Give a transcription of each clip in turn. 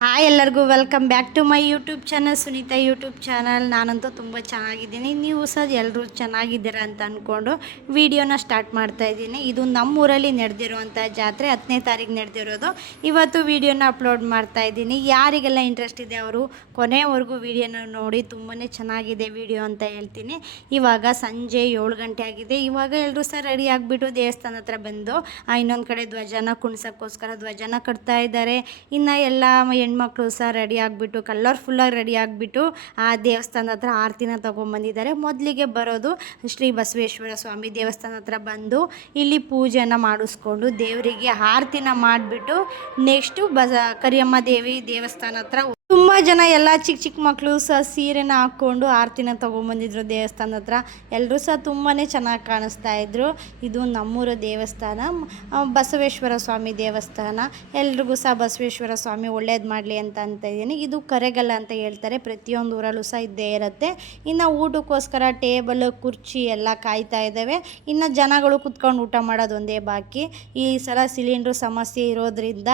Hi ಎಲ್ಲರಿಗೂ welcome back to my YouTube channel Sunita YouTube channel. ನಾನಂತೂ ತುಂಬ ಚೆನ್ನಾಗಿದ್ದೀನಿ, ನೀವು ಸಹ ಎಲ್ಲರೂ ಚೆನ್ನಾಗಿದ್ದೀರಾ ಅಂತ ಅಂದ್ಕೊಂಡು ವಿಡಿಯೋನ ಸ್ಟಾರ್ಟ್ ಮಾಡ್ತಾ ಇದ್ದೀನಿ. ಇದು ನಮ್ಮೂರಲ್ಲಿ ನಡೆದಿರುವಂಥ ಜಾತ್ರೆ 10ನೇ ತಾರೀಕು ನಡೆದಿರೋದು. ಇವತ್ತು ವಿಡಿಯೋನ ಅಪ್ಲೋಡ್ ಮಾಡ್ತಾ ಇದ್ದೀನಿ. ಯಾರಿಗೆಲ್ಲ ಇಂಟ್ರೆಸ್ಟ್ ಇದೆ ಅವರು ಕೊನೆವರೆಗೂ ವಿಡಿಯೋನ ನೋಡಿ. ತುಂಬಾ ಚೆನ್ನಾಗಿದೆ ವಿಡಿಯೋ ಅಂತ ಹೇಳ್ತೀನಿ. ಇವಾಗ ಸಂಜೆ 7 ಗಂಟೆ ಆಗಿದೆ. ಇವಾಗ ಎಲ್ಲರೂ ಸಹ ರೆಡಿ ಆಗಿಬಿಟ್ಟು ದೇವಸ್ಥಾನ ಹತ್ರ ಬಂದು ಇನ್ನೊಂದು ಕಡೆ ಧ್ವಜನ ಕುಣ್ಸೋಕ್ಕೋಸ್ಕರ ಧ್ವಜನ ಕಟ್ತಾ ಇದ್ದಾರೆ. ಇನ್ನು ಎಲ್ಲ ಹೆಣ್ಮಕ್ಳು ಸಹ ರೆಡಿ ಆಗಿಬಿಟ್ಟು ಕಲರ್ಫುಲ್ಲಾಗಿ ರೆಡಿ ಆಗಿಬಿಟ್ಟು ಆ ದೇವಸ್ಥಾನದ ಹತ್ರ ಆರತಿನ ತೊಗೊಂಬಂದಿದ್ದಾರೆ. ಮೊದಲಿಗೆ ಬರೋದು ಶ್ರೀ ಬಸವೇಶ್ವರ ಸ್ವಾಮಿ ದೇವಸ್ಥಾನ ಹತ್ರ ಬಂದು ಇಲ್ಲಿ ಪೂಜೆಯನ್ನು ಮಾಡಿಸ್ಕೊಂಡು ದೇವರಿಗೆ ಆರತಿನ ಮಾಡಿಬಿಟ್ಟು ನೆಕ್ಸ್ಟು ಕರಿಯಮ್ಮ ದೇವಿ ದೇವಸ್ಥಾನ ಹತ್ರ ತುಂಬ ಜನ ಎಲ್ಲ ಚಿಕ್ಕ ಚಿಕ್ಕ ಮಕ್ಕಳು ಸಹ ಸೀರೆನ ಹಾಕ್ಕೊಂಡು ಆರತಿನ ತೊಗೊಂಬಂದಿದ್ರು ದೇವಸ್ಥಾನದ ಹತ್ರ. ಎಲ್ಲರೂ ಸಹ ತುಂಬಾ ಚೆನ್ನಾಗಿ ಕಾಣಿಸ್ತಾ ಇದ್ರು. ಇದು ನಮ್ಮೂರ ದೇವಸ್ಥಾನ, ಬಸವೇಶ್ವರ ಸ್ವಾಮಿ ದೇವಸ್ಥಾನ. ಎಲ್ರಿಗೂ ಸಹ ಬಸವೇಶ್ವರ ಸ್ವಾಮಿ ಒಳ್ಳೇದು ಮಾಡಲಿ ಅಂತ ಇದ್ದೀನಿ. ಇದು ಕರೆಗಲ್ಲ ಅಂತ ಹೇಳ್ತಾರೆ, ಪ್ರತಿಯೊಂದು ಊರಲ್ಲೂ ಸಹ ಇದ್ದೇ ಇರುತ್ತೆ. ಇನ್ನು ಊಟಕ್ಕೋಸ್ಕರ ಟೇಬಲ್ ಕುರ್ಚಿ ಎಲ್ಲ ಕಾಯ್ತಾ ಇದ್ದಾವೆ. ಇನ್ನು ಜನಗಳು ಕುತ್ಕೊಂಡು ಊಟ ಮಾಡೋದು ಒಂದೇ ಬಾಕಿ. ಈ ಸಲ ಸಿಲಿಂಡ್ರು ಸಮಸ್ಯೆ ಇರೋದ್ರಿಂದ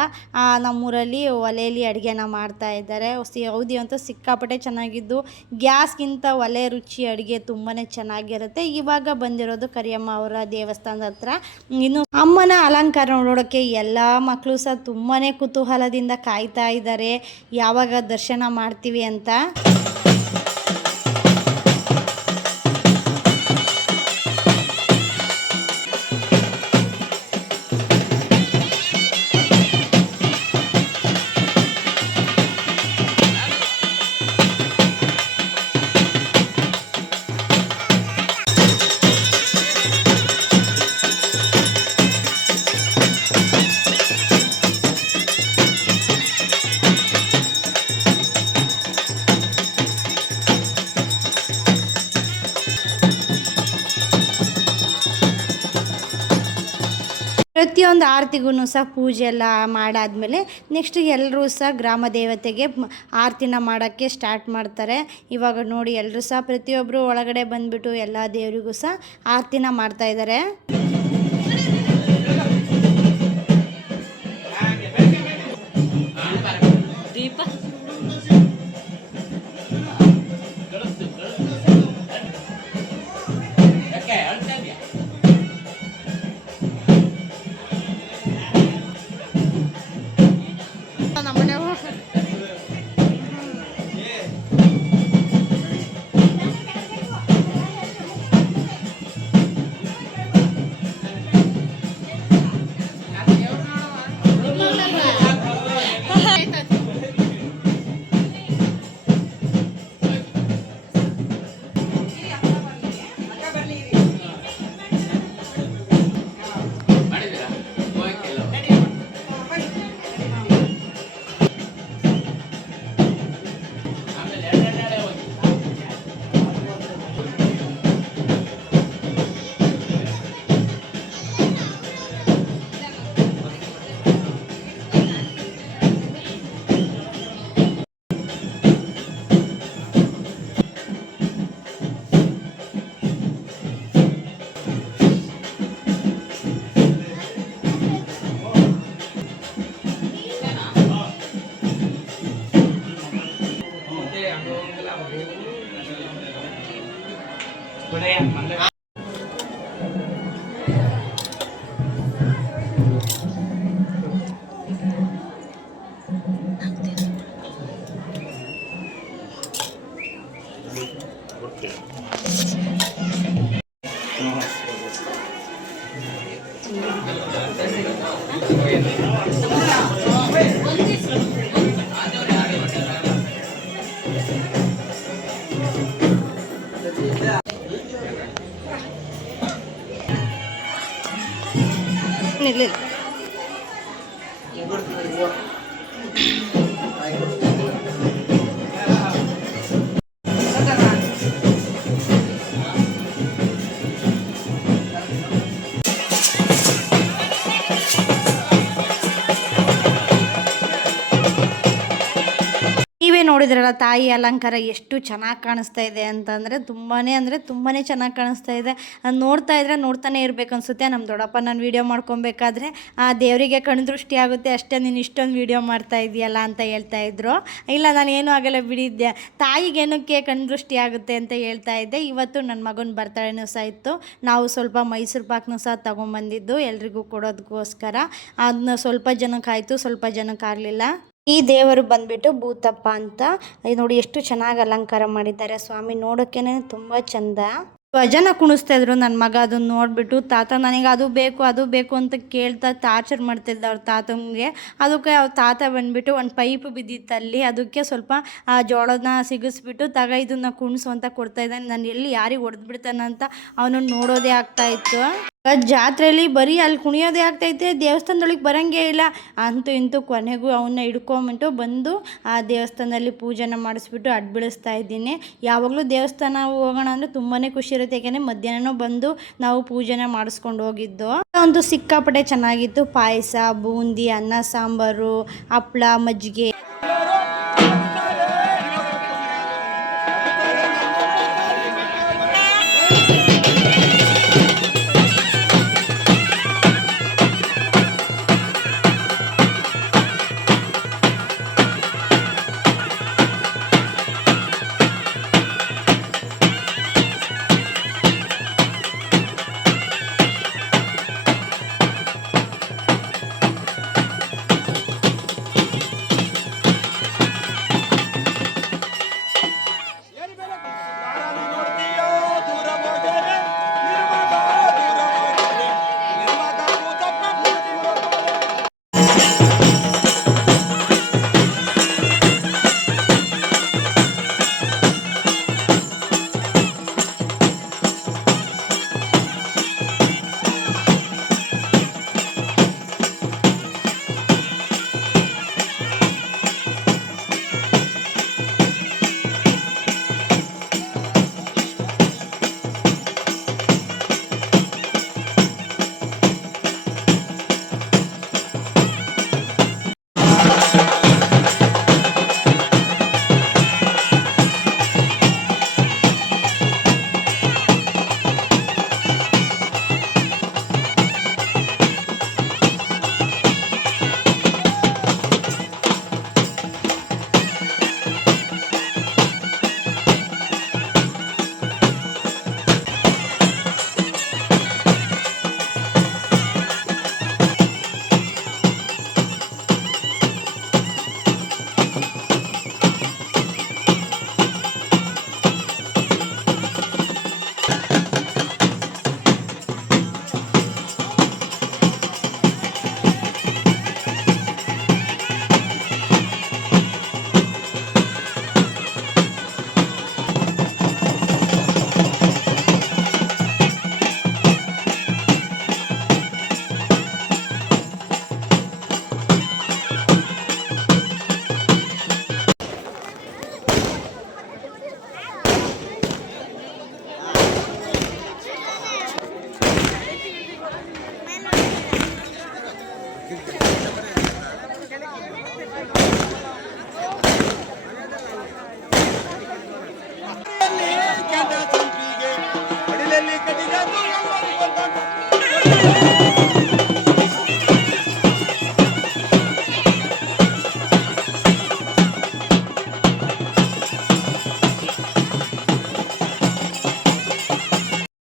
ನಮ್ಮೂರಲ್ಲಿ ಒಲೆಯಲ್ಲಿ ಅಡುಗೆನ ಮಾಡ್ತಾ ಇದ್ದಾರೆ. ಸೌದಿ ಅಂತೂ ಸಿಕ್ಕಾಪಟ್ಟೆ ಚೆನ್ನಾಗಿದ್ದು, ಗ್ಯಾಸ್ಗಿಂತ ಒಲೆ ರುಚಿ ಅಡುಗೆ ತುಂಬಾ ಚೆನ್ನಾಗಿರುತ್ತೆ. ಇವಾಗ ಬಂದಿರೋದು ಕರಿಯಮ್ಮ ಅವರ ದೇವಸ್ಥಾನದ ಹತ್ರ. ಇನ್ನು ಅಮ್ಮನ ಅಲಂಕಾರ ನೋಡೋಕ್ಕೆ ಎಲ್ಲ ಮಕ್ಕಳು ಸಹ ತುಂಬಾ ಕುತೂಹಲದಿಂದ ಕಾಯ್ತಾ ಇದ್ದಾರೆ, ಯಾವಾಗ ದರ್ಶನ ಮಾಡ್ತೀವಿ ಅಂತ. ಪ್ರತಿಯೊಂದು ಆರತಿಗೂ ಸಹ ಪೂಜೆ ಎಲ್ಲ ಮಾಡಾದಮೇಲೆ ನೆಕ್ಸ್ಟ್ ಎಲ್ಲರೂ ಸಹ ಗ್ರಾಮ ದೇವತೆಗೆ ಆರತಿನ ಮಾಡೋಕ್ಕೆ ಸ್ಟಾರ್ಟ್ ಮಾಡ್ತಾರೆ. ಇವಾಗ ನೋಡಿ ಎಲ್ಲರೂ ಸಹ ಪ್ರತಿಯೊಬ್ಬರು ಒಳಗಡೆ ಬಂದುಬಿಟ್ಟು ಎಲ್ಲ ದೇವರಿಗೂ ಸಹ ಆರತಿನ ಮಾಡ್ತಾಯಿದ್ದಾರೆ. ಇರಲಿಲ್ಲ ನೋಡಿದ್ರಲ್ಲ ತಾಯಿ ಅಲಂಕಾರ ಎಷ್ಟು ಚೆನ್ನಾಗಿ ಕಾಣಿಸ್ತಾ ಇದೆ ಅಂತಂದರೆ ತುಂಬಾ ಚೆನ್ನಾಗಿ ಕಾಣಿಸ್ತಾ ಇದೆ. ಅದು ನೋಡ್ತಾ ಇದ್ರೆ ನೋಡ್ತಾನೆ ಇರಬೇಕು ಅನಿಸುತ್ತೆ. ನಮ್ಮ ದೊಡ್ಡಪ್ಪ ನಾನು ವೀಡಿಯೋ ಮಾಡ್ಕೊಬೇಕಾದ್ರೆ ಆ ದೇವರಿಗೆ ಕಣ್ದೃಷ್ಟಿ ಆಗುತ್ತೆ ಅಷ್ಟೇ, ನೀನು ಇಷ್ಟೊಂದು ವೀಡಿಯೋ ಮಾಡ್ತಾ ಇದೆಯಲ್ಲ ಅಂತ ಹೇಳ್ತಾಯಿದ್ರು. ಇಲ್ಲ ನಾನು ಏನೂ ಆಗಲ್ಲ ಬಿಡಿದ್ದೆ, ತಾಯಿಗೇನಕ್ಕೆ ಕಣ್ದೃಷ್ಟಿ ಆಗುತ್ತೆ ಅಂತ ಹೇಳ್ತಾ ಇದ್ದೆ. ಇವತ್ತು ನನ್ನ ಮಗನ ಬರ್ತಡೇನೂ ಸಹ ಇತ್ತು. ನಾವು ಸ್ವಲ್ಪ ಮೈಸೂರು ಪಾಕ್ನೂ ಸಹ ತೊಗೊಂಬಂದಿದ್ದು ಎಲ್ರಿಗೂ ಕೊಡೋದಕ್ಕೋಸ್ಕರ. ಅದನ್ನ ಸ್ವಲ್ಪ ಜನಕ್ಕಾಯಿತು, ಸ್ವಲ್ಪ ಜನಕ್ಕಾಗಲಿಲ್ಲ. ಈ ದೇವರು ಬಂದ್ಬಿಟ್ಟು ಭೂತಪ್ಪ ಅಂತ. ಇದು ನೋಡಿ ಎಷ್ಟು ಚೆನ್ನಾಗಿ ಅಲಂಕಾರ ಮಾಡಿದ್ದಾರೆ ಸ್ವಾಮಿ, ನೋಡೋಕ್ಕೇ ತುಂಬ ಚಂದ. ಧ್ವಜನ ಕುಣಿಸ್ತಾ ಇದ್ರು. ನನ್ನ ಮಗ ಅದನ್ನು ನೋಡಿಬಿಟ್ಟು ತಾತ ನನಗೆ ಅದು ಬೇಕು ಅಂತ ಕೇಳ್ತಾ ಟಾರ್ಚರ್ ಮಾಡ್ತಿದ್ದ ಅವ್ರ ತಾತಂಗೆ. ಅದಕ್ಕೆ ಅವ್ರ ತಾತ ಬಂದುಬಿಟ್ಟು ಒಂದು ಪೈಪ್ ಬಿದ್ದಿತ್ತಲ್ಲಿ, ಅದಕ್ಕೆ ಸ್ವಲ್ಪ ಜೋಳನ ಸಿಗಿಸ್ಬಿಟ್ಟು ಇದನ್ನು ಕುಣಿಸು ಅಂತ ಕೊಡ್ತಾ ಇದ್ದಾನೆ. ನಾನು ಎಲ್ಲಿ ಯಾರಿಗೆ ಹೊಡೆದ್ಬಿಡ್ತಾನಂತ ಅವನನ್ನು ನೋಡೋದೇ ಆಗ್ತಾಯಿತ್ತು. ಜಾತ್ರೆಯಲ್ಲಿ ಬರೀ ಅಲ್ಲಿ ಕುಣಿಯೋದೇ ಆಗ್ತೈತೆ, ದೇವಸ್ಥಾನದೊಳಗೆ ಬರೋಂಗೇ ಇಲ್ಲ. ಅಂತೂ ಇಂತೂ ಕೊನೆಗೂ ಅವನ್ನ ಹಿಡ್ಕೊಂಬಿಟ್ಟು ಬಂದು ಆ ದೇವಸ್ಥಾನದಲ್ಲಿ ಪೂಜೆನ ಮಾಡಿಸ್ಬಿಟ್ಟು ಬೀಳಿಸ್ತಾ ಇದ್ದೀನಿ. ಯಾವಾಗಲೂ ದೇವಸ್ಥಾನ ಹೋಗೋಣ ಅಂದರೆ ತುಂಬಾ ಖುಷಿ ಇರುತ್ತೆ, ಯಾಕೆಂದರೆ ಮಧ್ಯಾಹ್ನ ಬಂದು ನಾವು ಪೂಜೆನ ಮಾಡಿಸ್ಕೊಂಡು ಹೋಗಿದ್ದು. ಒಂದು ಸಿಕ್ಕಾಪಟ್ಟೆ ಚೆನ್ನಾಗಿತ್ತು. ಪಾಯಸ, ಬೂಂದಿ, ಅನ್ನ ಸಾಂಬಾರು, ಹಪ್ಪಳ, ಮಜ್ಜಿಗೆ.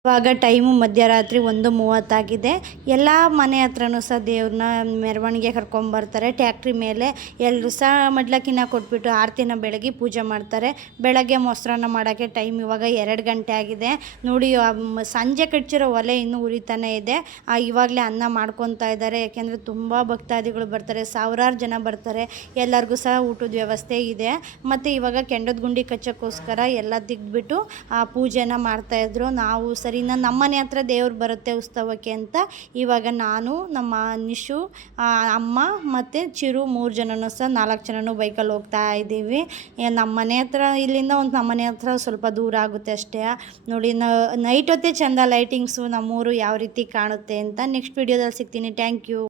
ಇವಾಗ ಟೈಮು ಮಧ್ಯರಾತ್ರಿ 1:30 ಎಲ್ಲ ಮನೆ ಹತ್ರನೂ ಸಹ ದೇವ್ರನ್ನ ಮೆರವಣಿಗೆ ಕರ್ಕೊಂಬರ್ತಾರೆ. ಟ್ಯಾಕ್ಟ್ರಿ ಮೇಲೆ ಎಲ್ಲರೂ ಸಹ ಮಡ್ಲಕ್ಕಿನ ಕೊಟ್ಬಿಟ್ಟು ಆರತಿನ ಬೆಳಗ್ಗೆ ಪೂಜೆ ಮಾಡ್ತಾರೆ. ಬೆಳಗ್ಗೆ ಮೊಸರನ್ನ ಮಾಡೋಕ್ಕೆ ಟೈಮ್ ಇವಾಗ 2 ಗಂಟೆ ಆಗಿದೆ ನೋಡಿ. ಸಂಜೆ ಕಟ್ಚಿರೋ ಒಲೆ ಇನ್ನೂ ಉರಿತಾನೆ ಇದೆ. ಇವಾಗಲೇ ಅನ್ನ ಮಾಡ್ಕೊತಾ ಇದ್ದಾರೆ, ಯಾಕೆಂದರೆ ತುಂಬ ಭಕ್ತಾದಿಗಳು ಬರ್ತಾರೆ, ಸಾವಿರಾರು ಜನ ಬರ್ತಾರೆ. ಎಲ್ಲರಿಗೂ ಸಹ ಊಟದ ವ್ಯವಸ್ಥೆ ಇದೆ. ಮತ್ತು ಇವಾಗ ಕೆಂಡದ ಗುಂಡಿ ಕಚ್ಚೋಕ್ಕೋಸ್ಕರ ಎಲ್ಲ ತೆಗೆದ್ಬಿಟ್ಟು ಪೂಜೆನ ಮಾಡ್ತಾಯಿದ್ರು. ನಾವು ಸರಿ ನಮ್ಮ ಮನೆ ಹತ್ರ ದೇವ್ರು ಬರುತ್ತೆ ಉತ್ಸವಕ್ಕೆ ಅಂತ ಇವಾಗ ನಾನು, ನಮ್ಮ ನಿಶು, ಅಮ್ಮ ಮತ್ತು ಚಿರು 3 ಜನನೂ ಸಹ 4 ಜನನೂ ಬೈಕಲ್ಲಿ ಹೋಗ್ತಾ ಇದ್ದೀವಿ. ನಮ್ಮ ಮನೆ ಹತ್ರ ಇಲ್ಲಿಂದ ನಮ್ಮ ಮನೆ ಹತ್ರ ಸ್ವಲ್ಪ ದೂರ ಆಗುತ್ತೆ ಅಷ್ಟೇ ನೋಡಿ. ನೈಟ್ ಹೊತ್ತೇ ಚೆಂದ ಲೈಟಿಂಗ್ಸು ನಮ್ಮೂರು ಯಾವ ರೀತಿ ಕಾಣುತ್ತೆ ಅಂತ ನೆಕ್ಸ್ಟ್ ವೀಡಿಯೋದಲ್ಲಿ ಸಿಗ್ತೀನಿ. Thank you.